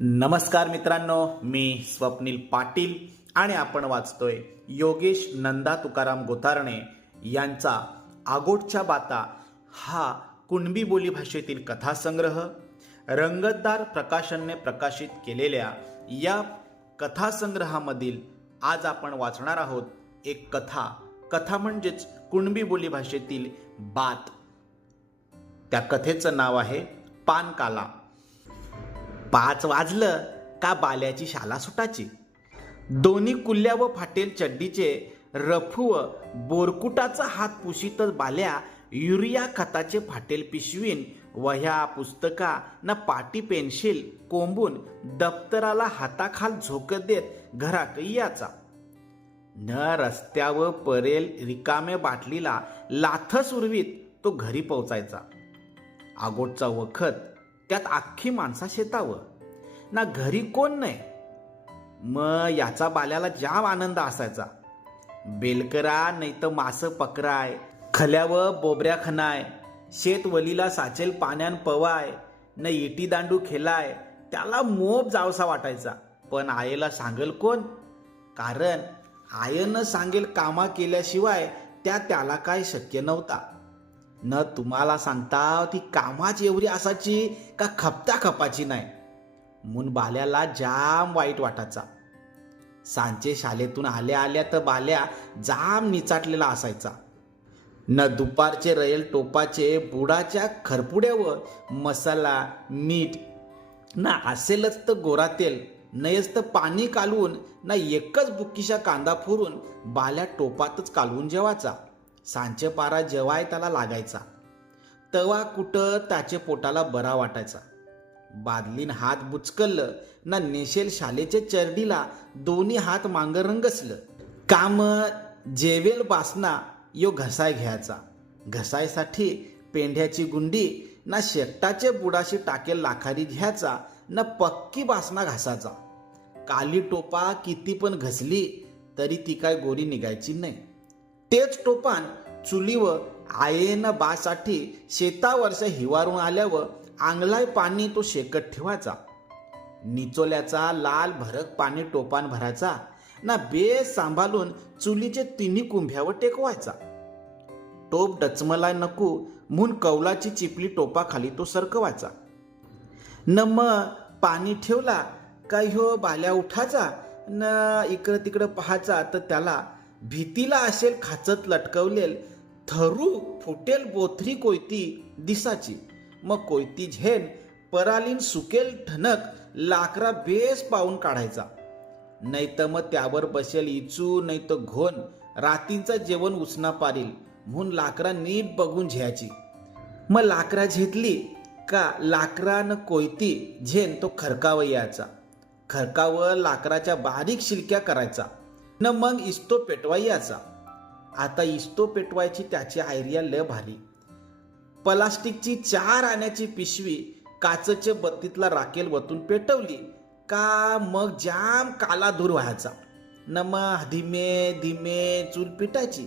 नमस्कार मित्रांनो मी स्वप्नील पाटील आणि आपण वाचतोय योगेश नंदा तुकाराम गोतारणे यांचा आगोटच्या बाता हा कुणबी बोली भाषेतील कथासंग्रह रंगतदार प्रकाशनने प्रकाशित केलेल्या या कथासंग्रहामधील आज आपण वाचणार आहोत एक कथा. कथा म्हणजेच कुणबी बोली भाषेतील बात. त्या कथेचं नाव आहे पानकाला. पाच वाजलं का बाल्याची शाला सुटाची दोन्ही कुल्ल्या व फाटेल चड्डीचे रफू व बोरकुटाचा हात पुशीतच बाल्या युरिया खताचे फाटेल पिशवीन वह्या पुस्तका न पाटी पेन्शिल कोंबून दप्तराला हाताखाल झोकत देत घरात याचा न रस्त्यावर परेल रिकामे बाटलीला लाथस उर्वीत तो घरी पोचायचा आगोटचा वखत त्यात अख्खी माणसा शेतावं. ना घरी कोण नाही? मग याचा बाल्याला जाम आनंद असायचा. बेलकरा नाही तर मास पकराय खल्यावर बोबऱ्या खनाय शेत वलीला साचेल पाण्यान पवाय न इटी दांडू खेलाय त्याला मोप जावसा वाटायचा. पण आईला सांगेल कोण? कारण आयनं सांगेल कामा केल्याशिवाय त्या त्याला काय शक्य नव्हता. न तुम्हाला सांगता ती कामाच एवढी असायची का खपता खपाची नाही. म्हणून बाल्याला जाम वाईट वाटायचा. सांचे शाळेतून आल्या आल्या तर बाल्या जाम निचाटलेला असायचा. न दुपारचे रयल टोपाचे बुडाच्या खरपुड्यावर मसाला मीठ ना असेलच तर गोरा तेल नयच तर पाणी कालवून ना एकच बुक्कीशा कांदा फुरून बाल्या टोपातच कालवून जेवायचा. सांचे पारा जेवाय त्याला लागायचा तवा कुठं त्याचे पोटाला बरा वाटायचा. बादलीन हात बुचकललं ना नेशेल शालेच्या चरडीला दोन्ही हात मांग रंगसलं. काम जेवेल बासना यो घसाय घ्यायचा. घसायसाठी पेंढ्याची गुंडी ना शेकटाचे बुडाशी टाकेल लाखारी घ्यायचा ना पक्की बासना घासायचा. काली टोपा किती पण घसली तरी ती काय गोरी निघायची नाही. तेच टोपान चुलीवर आयेनं बासाठी शेतावरच्या हिवारून आल्यावर आंगलाय पाणी तो शेकत ठेवायचा. निचोल्याचा लाल भरक पाणी टोपान भरायचा ना बेस सांभाळून चुलीचे तिन्ही कुंभ्यावर टेकवायचा. टोप डचमलाय नको म्हणून कौलाची चिपली टोपाखाली तो सरकवायचा. न मग पाणी ठेवला का ह्यो बाल्या उठायचा न इकडं तिकडं पाहायचा तर त्याला भीतीला असेल खाचत लटकवलेल थरू फुटेल बोथरी कोयती दिसाची. मग कोयती झेन परालीन सुकेल ठणक लाकरा बेस पाहून काढायचा. नाही तर मग त्यावर बसेल इचू नाही तर घोन रातींचं जेवण उचना पारील म्हणून लाकरा नीट बघून झ्यायची मग लाकरा झेतली का लाकरानं कोयती झेन तो खरकाव यायचा खरकावर लाकराच्या बारीक शिलक्या करायचा. न मग इस्तो पेटवा यायचा आता इस्तो पेटवायची त्याची आयरिया लय भारी. प्लास्टिकची चार आण्याची पिशवी काचच्या बत्तीतला राखेल वतून पेटवली. का मग जाम काला धूर व्हायचा. न मग धीमे धीमे चूल पिटायची.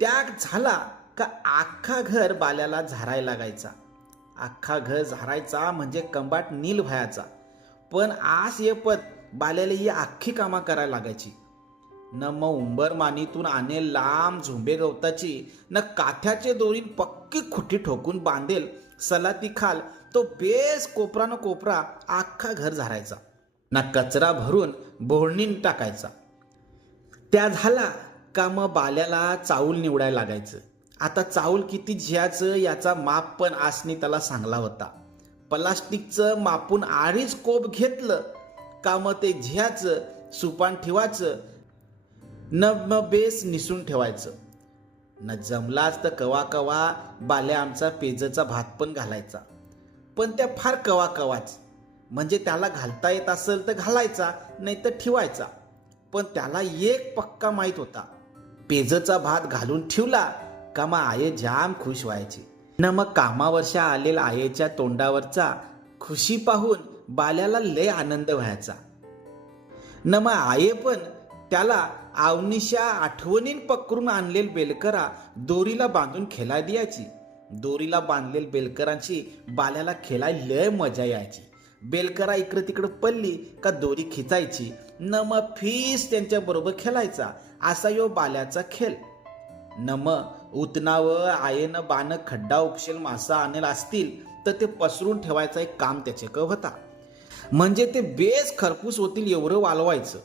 त्याग झाला का अख्खा घर बाल्याला झारायला लागायचा. अख्खा घर झारायचा म्हणजे कंबाट नील व्हायचा. पण आस येपत बाल्याला ही अख्खी कामा करायला लागायची. न मग उंबरमानीतून आणेल आणे लांब झुंबे गवताची न काथ्याचे दोरीन पक्की खुटी ठोकून बांधेल सलाती खाल तो बेस कोपरा न कोपरा आख्खा घर झारायचा. ना कचरा भरून बोहणीन टाकायचा. त्या झाला का मग बाल्याला चाऊल निवडायला लागायचं. आता चाऊल किती झियाचं याचा माप पण आसनी त्याला सांगला होता. प्लास्टिकचं मापून आडीच कोप घेतलं. का मग ते झियाचं सुपान ठेवायचं न मग बेस निसून ठेवायचं. न जमलाच तर कवा कवा बाल्या आमचा पेजचा भात पण घालायचा. पण त्या फार कवा कवाच. म्हणजे त्याला घालता येत असेल तर घालायचा नाही तर ठेवायचा. पण त्याला एक पक्का माहीत होता. पेजचा भात घालून ठेवला का मग आये जाम खुश व्हायची. न मग कामावरच्या आलेला आयेच्या तोंडावरचा खुशी पाहून बाल्याला लय आनंद व्हायचा. न मग आये पण त्याला आवनीशा आठवणीन पकडून आणलेल बेलकरा दोरीला बांधून खेळाय द्यायची दोरीला बांधलेल बेलकरांची बाल्याला खेळाय लय मजा यायची. बेलकरा इकडं तिकडं पडली का दोरी खिचायची. न मग फीस त्यांच्या बरोबर खेळायचा. असा यो बाल्याचा खेळ. न मग उतनावं आयेनं बानं खड्डा उपशेल मासा आणेल असतील तर ते पसरून ठेवायचा एक काम त्याचे क होता. म्हणजे ते बेस खरपूस होतील एवढं वालवायचं.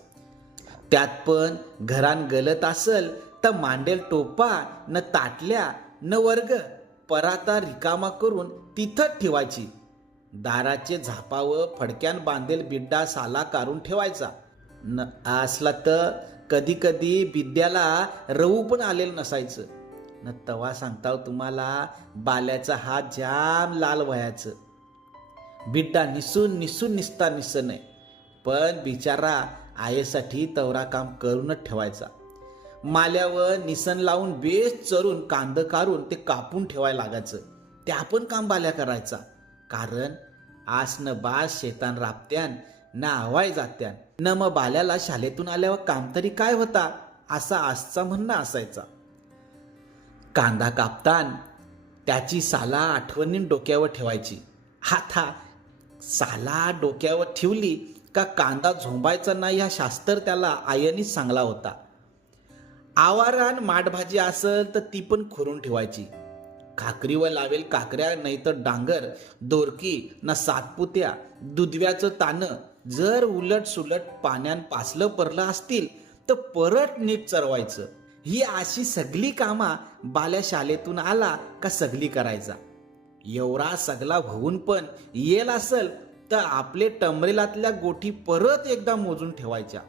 त्यात पण घरान गलत असल तर मांडेल टोपा न ताटल्या न वर्ग. पराता रिकामा करून तिथंच ठेवायची. दाराचे झापावं फडक्यान बांधेल बिड्डा साला काढून ठेवायचा. न असला तर कधी कधी बिड्ड्याला रवू पण आलेलं नसायचं. न तवा सांगताव तुम्हाला बाल्याचा हात जाम लाल व्हायचं. बिड्डा निसून निसून निसता निस नाही. पण बिचारा आयेसाठी तवरा काम करूनच ठेवायचा. माल्यावर निसन लावून बेस चरून कांद काढून ते कापून ठेवायला लागायचं. ते आपण काम बाल्या करायचा. कारण आस न बास शेतान राबत्यान ना आवाय जात्यान. न मग बाल्याला शालेतून आल्यावर काम तरी काय होता? असा आसचा म्हणणं असायचा. कांदा कापतान त्याची साला आठवणीन डोक्यावर ठेवायची. हाता साला डोक्यावर ठेवली का कांदा झोंबायचा नाही हा शास्त्र त्याला आयनीच सांगला होता. आवारान माठभाजी असेल तर ती पण खोरून ठेवायची. खाकरीवर लावेल काकऱ्या नाही तर डांगर दोरकी ना सातपुत्या दुधव्याचं तानं जर उलट सुलट पाण्यान पासलं परलं असतील तर परत नीट चरवायचं. ही अशी सगळी कामा बाल्या शाळेतून आला का सगळी करायचा. एवढा सगळा होऊन पण येल असल तर आपले टमरेलातल्या गोठी परत एकदा मोजून ठेवायच्या.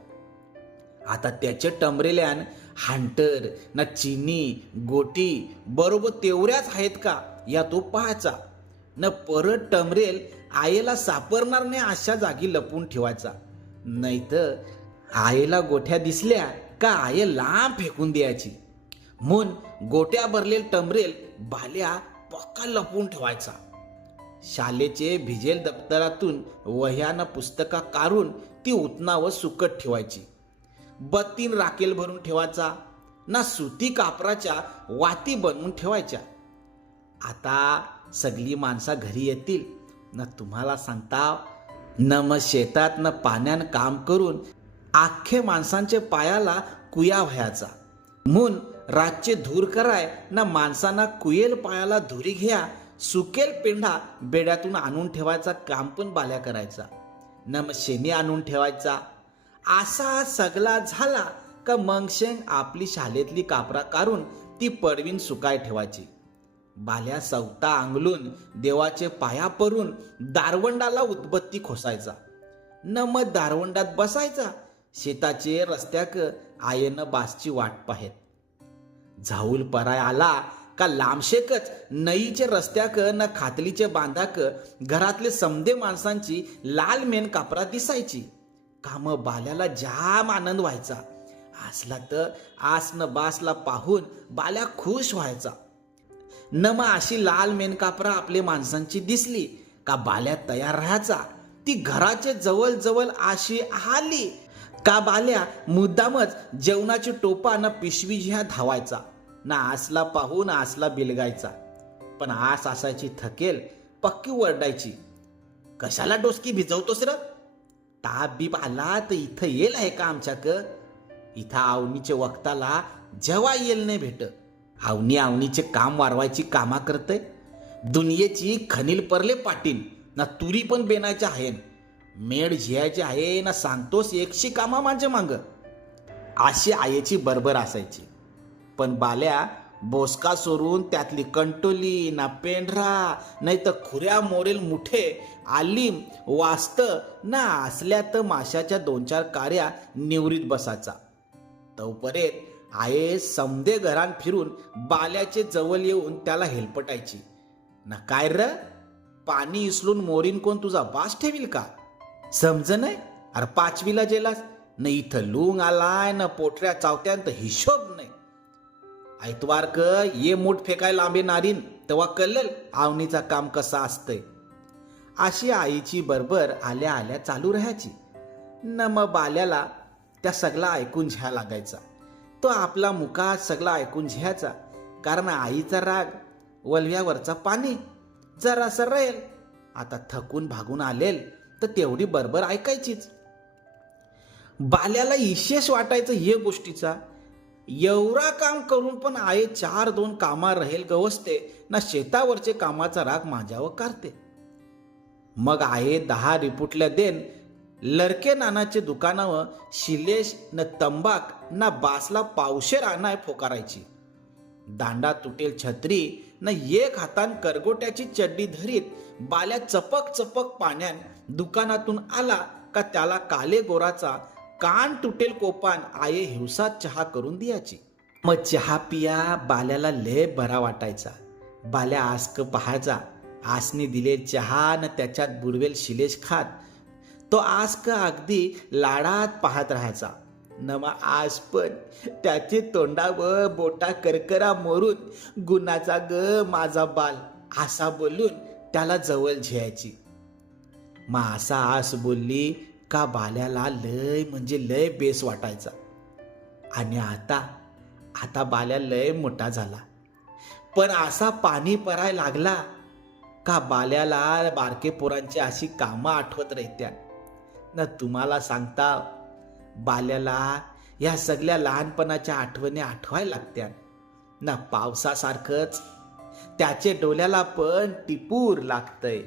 आता त्याचे टमरेल्यान हांटर ना चिनी गोटी बरोबर तेवढ्याच आहेत का या तो पाहायचा. न परत टमरेल आईला सापडणार नाही अशा जागी लपून ठेवायचा. नाहीतर आईला गोठ्या दिसल्या का आय लांब फेकून द्यायची. म्हणून गोट्या भरलेल टमरेल बाल्या पक्का लपून ठेवायचा. शालेचे भिजेल दप्तरातून वह्यानं पुस्तका काढून ती उतनावर सुकट ठेवायची. बत्तीन राखेल भरून ठेवायचा ना सुती कापराच्या वाती बनवून ठेवायच्या. आता सगळी माणसा घरी येतील. न तुम्हाला सांगता न मग शेतात न पाण्यान काम करून आख्खे माणसांचे पायाला कुया व्हायचा. म्हणून रातचे धूर कराय ना माणसांना कुयेल पायाला धुरी घ्या सुकेल पेंढा बेड्यातून आणून ठेवायचा काम पण बाल्या करायचा. न मग शेणी आणून ठेवायचा. असा सगळा झाला का मग शेंग आपली शालेतली कापरा काढून ती पडवीन सुकाय ठेवायची. बाल्या सवता आंगलून देवाचे पाया परून दारवंडाला उदबत्ती खोसायचा. न मग दारवंडात बसायचा शेताचे रस्त्याक आयेनं बासची वाट पाहेत. झाऊल पराय आला का लांबशेकच नईचे रस्त्याक न खातलीचे बांधाक घरातले समदे माणसांची लाल मेन कापरा दिसायची. काम बाल्याला जाम आनंद व्हायचा. असला तर आस न बासला पाहून बाल्या खुश व्हायचा. न मग अशी लाल मेन कापरा आपले माणसांची दिसली का बाल्या तयार राहायचा. ती घराचे जवळ जवळ अशी आली का बाल्या मुद्दामच जेवणाची टोपा न पिशवी ह्या धावायचा. ना आसला पाहून आसला बिलगायचा. पण आस असायची थकेल पक्की वरडायची कशाला डोसकी भिजवतोस र? ताप बीप आला तर इथं येईल आहे का आमच्याक? इथं आवनीच्या वक्ताला जेव्हा येईल नाही भेट आवनी आवनीचे काम वारवायची कामा करते दुनियेची खनिल परले पाटील ना तुरी पण बेनायच्या आहे मेड झियायचे आहे ना सांगतोस एकशी कामा माझे मांग. अशी आईची बरोबर असायची. पण बाल्या बोसका सोडून त्यातली कंटोली ना पेंढरा नाही तर खुऱ्या मोरेल मुठे आलीम वास्त ना असल्या तर माशाच्या दोन चार कार्या निवरीत बसायचा तोपर्यंत आये समदे घरान फिरून बाल्याचे जवळ येऊन त्याला हेलपटायची. ना काय र? पाणी इसलून मोरीन कोण तुझा बास ठेवील का? समज नाही अरे पाचवीला जेलास. न इथं लुंग आलाय ना पोटऱ्या चावत्यान तर हिशोब नाही ऐतवार क ये मूठ फेकाय लांबे नारीन तेव्हा कळल आवनीचा काम कसा असतंय. अशी आईची बरोबर आल्या आल्या चालू राहायची. न मग बाल्याला त्या सगळा ऐकून झ्या लागायचा. तो आपला मुका सगळा ऐकून झ्यायचा. कारण आईचा राग वलव्यावरचा पाणी जरासं राहील आता थकून भागून आलेल तर तेवढी बरोबर ऐकायचीच. बाल्याला विशेष वाटायचं हे गोष्टीचा. एवढा काम करून पण आहे चार दोन कामा राहील गवसते ना शेतावरचे कामाचा राग माझ्यावर काढते मग आहे दहा रिपुटल्या देन लडके नानाचे दुकानावर शिलेश न तंबाक ना बासला पावशेर आणाय फोकारायची. दांडा तुटेल छत्री न एक हातान करगोट्याची चड्डी धरीत बाल्या चपक चपक पाण्यान दुकानातून आला का त्याला काले गोराचा कान तुटेल कोपान आये हिवसात चहा करून द्यायची मग चहा पिया बाल्याला लय बरा वाटायचा. बाल्या आस्क पहायचा. आसने दिले चहा न त्याच्यात बुडवेल शिलेश खात. तो आस्क अगदी लाडात पाहत राहायचा. नमा आज पण त्याचे तोंडावर बोटा करकरा मोरून गुणाचा ग माझा बाल असा बोलून त्याला जवळ झेयायची. मग असा आस बोलली का बाल्याला लय म्हणजे लय बेस वाटायचा. आणि आता आता बाल्या लय मोठा झाला. पण असा पाणी पराय लागला का बाल्याला बारके पोरांची अशी कामं आठवत राहत्या ना तुम्हाला सांगता बाल्याला या सगळ्या लहानपणाच्या आठवणी आठवायला लागत्या ना पावसासारखंच त्याचे डोल्याला पण टिपूर लागतंय.